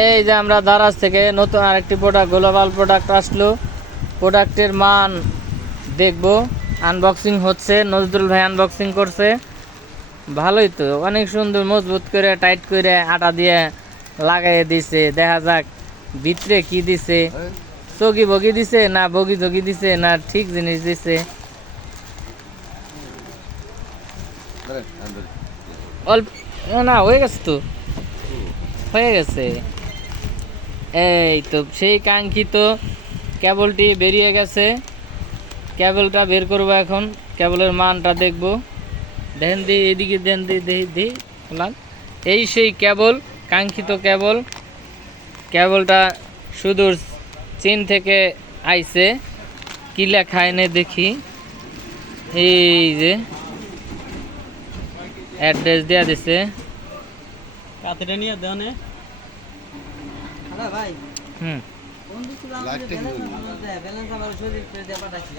এই যে আমরা দারাজ থেকে নতুন আরেকটি প্রোডাক্ট গ্লোবাল প্রোডাক্ট আসলো। প্রোডাক্টের মান দেখব, আনবক্সিং হচ্ছে, নজরুল ভাই আনবক্সিং করছে। ভালোই তো, অনেক সুন্দর মজবুত করে টাইট করে আটা দিয়ে লাগাইয়ে দিছে। দেখা যাক ভিতরে কি দিছে, চগি বগি দিছে না বগি জগি দিছে না ঠিক জিনিস দিছে। অল্প না হয়ে গেছে তো, হয়ে গেছে। এই তো সেই কাঙ্ক্ষিত কেবলটি বেরিয়ে গেছে। কেবলটা বের করবো এখন, কেবলের মানটা দেখব। দেখেন দি এদিকে দেন দি এই সেই কেবল, কাঙ্ক্ষিত কেবল। কেবলটা সুদূর চীন থেকে আইছে। কি লেখা এনে দেখি, এই যে অ্যাড্রেস দেওয়া দিছে। কাতেটা নিয়ে দেও নে ভাই। হুম। বন্ধু ছিল আমাদের ব্যালেন্স আমার শরীর করে দিয়ে পাঠাইছি।